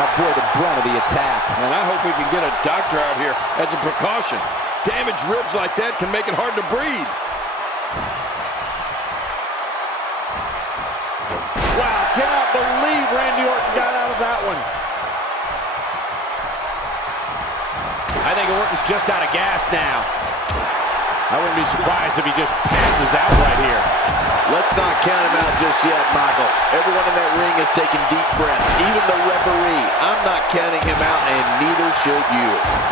have bore the brunt of the attack. And I hope we can get a doctor out here as a precaution. Damaged ribs like that can make it hard to breathe. Wow, cannot believe Randy Orton got out of that one. I think Orton's just out of gas now. I wouldn't be surprised if he just passes out right here. Let's not count him out just yet, Michael. Everyone in that ring is taking deep breaths, even the referee. I'm not counting him out, and neither should you.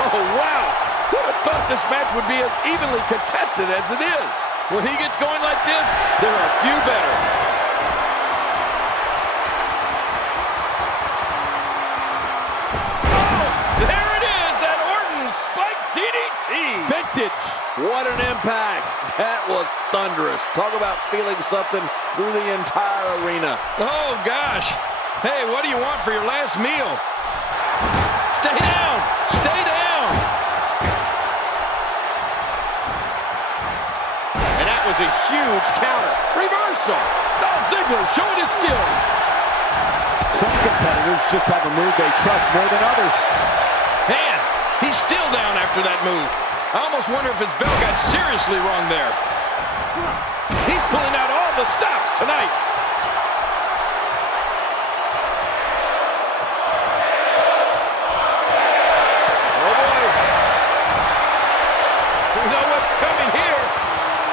Oh, wow. Who would have thought this match would be as evenly contested as it is? When he gets going like this, there are few better. Oh, there it is, that Orton spike DDT. Vintage. What an impact. That was thunderous. Talk about feeling something through the entire arena. Oh, gosh. Hey, what do you want for your last meal? Stay down. Stay down. And that was a huge counter. Reversal. Dolph Ziggler showing his skills. Some competitors just have a move they trust more than others. Man, he's still down after that move. I almost wonder if his bell got seriously wrong there. He's pulling out all the stops tonight. Oh boy. We know what's coming here.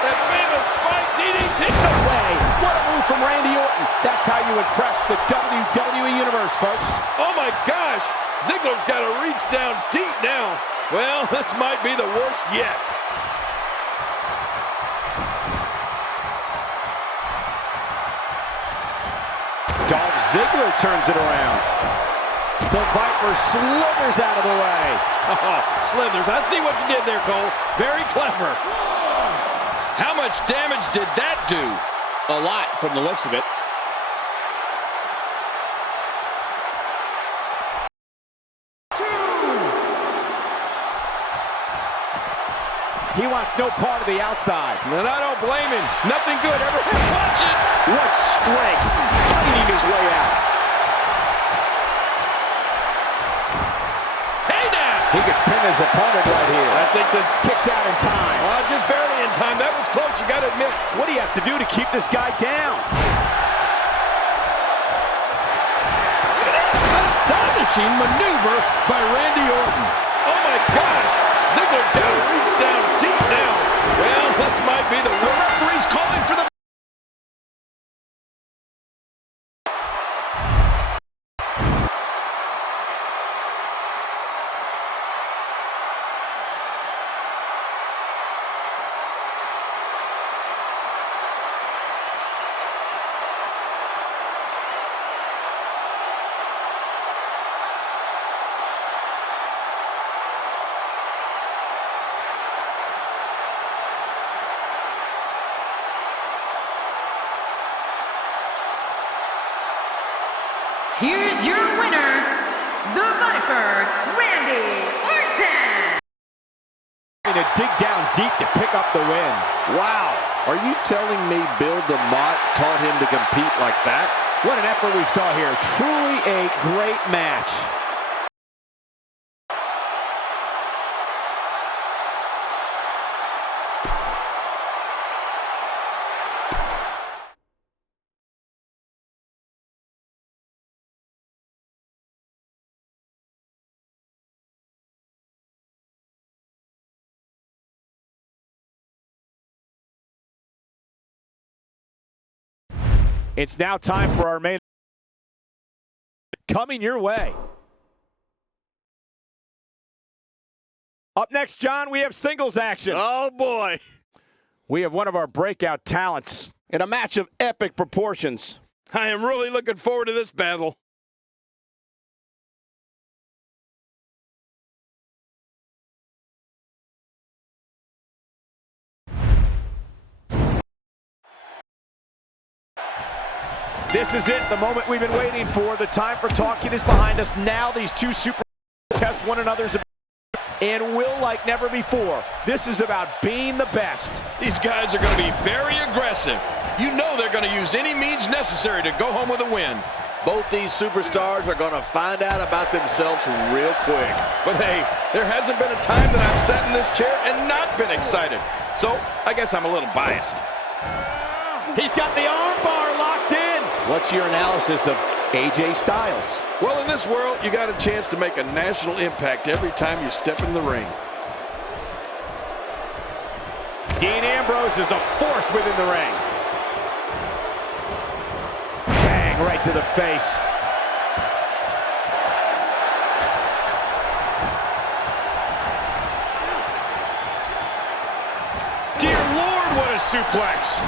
That famous spike DDT. No way. What a move from Randy Orton. That's how you impress the WWE Universe, folks. Oh my gosh. Ziggler's got to reach down deep now. Well, this might be the worst yet. Dolph Ziggler turns it around. The Viper slithers out of the way. Oh, slithers. I see what you did there, Cole. Very clever. How much damage did that do? A lot from the looks of it. He wants no part of the outside. And I don't blame him. Nothing good ever. Watch it. What strength. Fighting his way out. Hey now. He could pin his opponent right here. I think this Kicks out in time. just barely in time. That was close, you got to admit. What do you have to do to keep this guy down? Astonishing maneuver by Randy Orton. Oh my gosh. Ziggler's got to reach down deep now. Well, this might be the referee's calling for the... Here's your winner, the Viper, Randy Orton. To dig down deep to pick up the win. Wow. Are you telling me Bill DeMott taught him to compete like that? What an effort we saw here. Truly a great match. It's now time for our main coming your way. Up next, John, we have singles action. Oh, boy. We have one of our breakout talents in a match of epic proportions. I am really looking forward to this battle. This is it, the moment we've been waiting for. The time for talking is behind us. Now these two super test one another's ability and will like never before. This is about being the best. These guys are going to be very aggressive. You know they're going to use any means necessary to go home with a win. Both these superstars are going to find out about themselves real quick. But hey, there hasn't been a time that I've sat in this chair and not been excited. So I guess I'm a little biased. He's got the arm bar locked in. What's your analysis of AJ Styles? Well, in this world, you got a chance to make a national impact every time you step in the ring. Dean Ambrose is a force within the ring. Bang, right to the face. Dear Lord, what a suplex.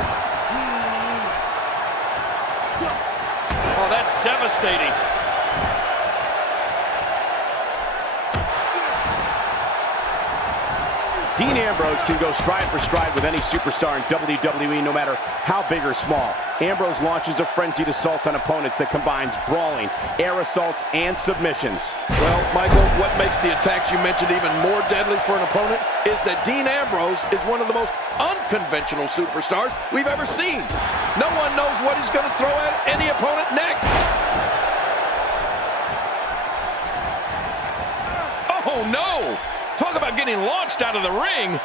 Oh, that's devastating. Dean Ambrose can go stride for stride with any superstar in WWE, no matter how big or small. Ambrose launches a frenzied assault on opponents that combines brawling, air assaults, and submissions. Well, Michael, what makes the attacks you mentioned even more deadly for an opponent is that Dean Ambrose is one of the most unconventional superstars we've ever seen. No one knows what he's going to throw at any opponent next. Oh, no! Talk about getting launched out of the ring.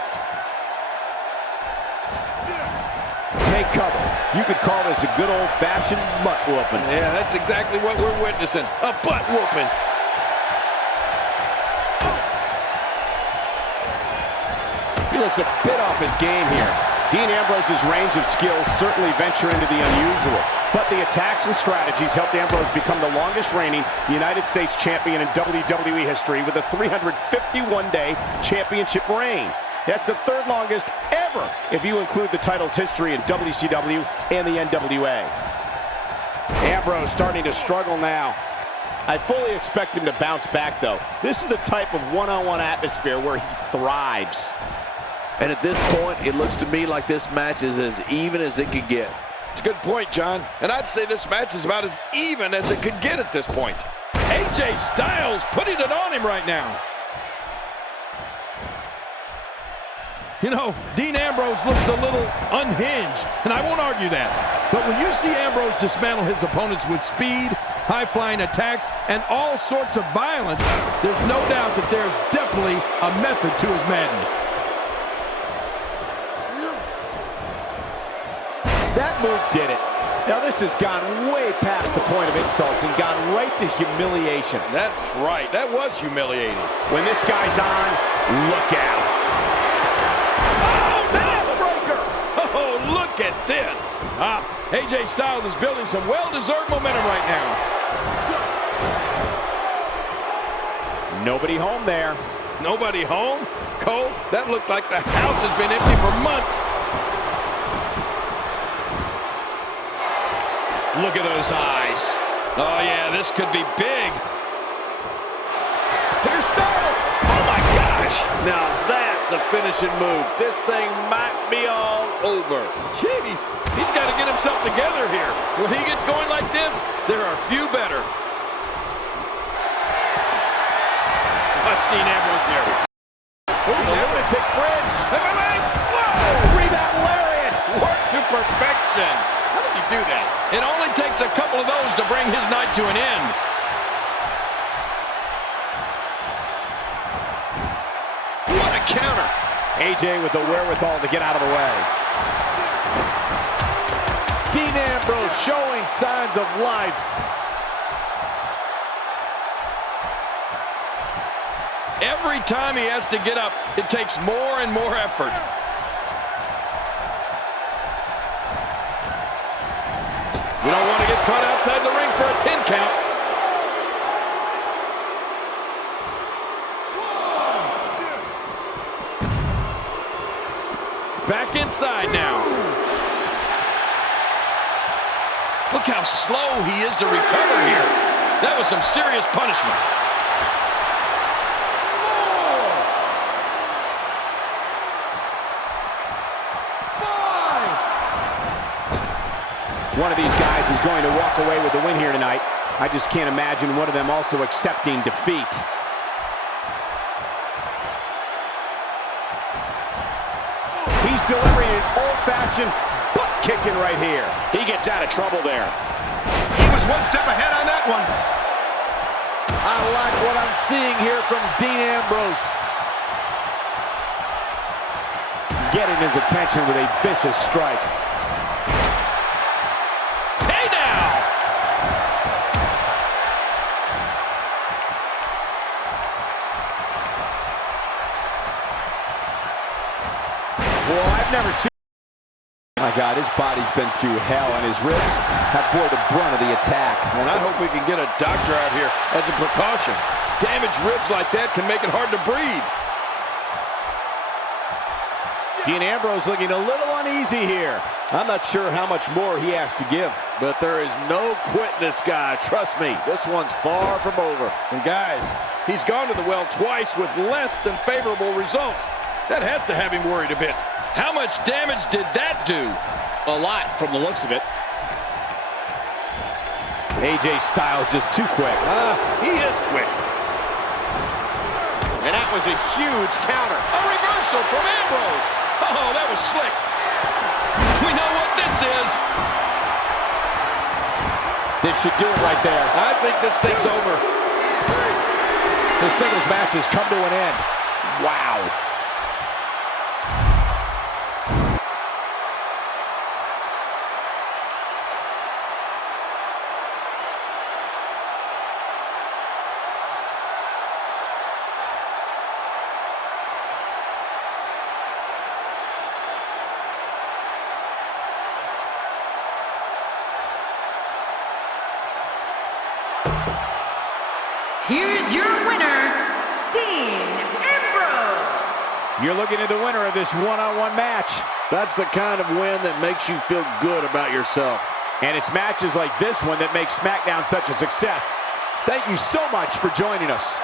Take cover. You could call this a good old-fashioned butt whooping. Yeah, that's exactly what we're witnessing. A butt whooping. He looks a bit off his game here. Dean Ambrose's range of skills certainly venture into the unusual, but the attacks and strategies helped Ambrose become the longest reigning United States champion in WWE history with a 351-day championship reign. That's the third longest ever if you include the title's history in WCW and the NWA. Ambrose starting to struggle now. I fully expect him to bounce back, though. This is the type of one-on-one atmosphere where he thrives. And at this point, it looks to me like this match is as even as it could get. It's a good point, John. And I'd say this match is about as even as it could get at this point. AJ Styles putting it on him right now. You know, Dean Ambrose looks a little unhinged, and I won't argue that. But when you see Ambrose dismantle his opponents with speed, high-flying attacks, and all sorts of violence, there's no doubt that there's definitely a method to his madness. That move did it. Now this has gone way past the point of insults and gone right to humiliation. That's right. That was humiliating. When this guy's on, look out. Oh, neckbreaker! Oh, look at this. AJ Styles is building some well-deserved momentum right now. Nobody home there. Nobody home? Cole, that looked like the house has been empty for months. Look at those eyes. Oh, yeah, this could be big. Here's Styles. Oh, my gosh. Now that's a finishing move. This thing might be all over. Jeez, he's got to get himself together here. When he gets going like this, there are few better. Watch Dean Ambrose here. Ooh, the lunatic fringe. Whoa! Rebound lariat. Work to perfection. How did he do that? It only takes a couple of those to bring his night to an end. What a counter. AJ with the wherewithal to get out of the way. Dean Ambrose showing signs of life. Every time he has to get up, it takes more and more effort. We don't want to get caught outside the ring for a 10 count. Back inside now. Look how slow he is to recover here. That was some serious punishment. One of these guys is going to walk away with the win here tonight. I just can't imagine one of them also accepting defeat. He's delivering an old-fashioned butt kicking right here. He gets out of trouble there. He was was one step ahead on that one. I like what I'm seeing here from Dean Ambrose. Getting his attention with a vicious strike. Hey now! Well, I've never seen... My God, his body's been through hell, and his ribs have bore the brunt of the attack. And I hope we can get a doctor out here as a precaution. Damaged ribs like that can make it hard to breathe. Dean Ambrose looking a little uneasy here. I'm not sure how much more he has to give. But there is no quitting this guy. Trust me, this one's far from over. And guys, he's gone to the well twice with less than favorable results. That has to have him worried a bit. How much damage did that do? A lot from the looks of it. AJ Styles just too quick. He is quick. And that was a huge counter. A reversal from Ambrose. Oh, that was slick. We know what this is. This should do it right there. I think this thing's over. The singles match has come to an end. Wow. Here's your winner, Dean Ambrose. You're looking at the winner of this one-on-one match. That's the kind of win that makes you feel good about yourself. And it's matches like this one that make Smackdown such a success. Thank you so much for joining us.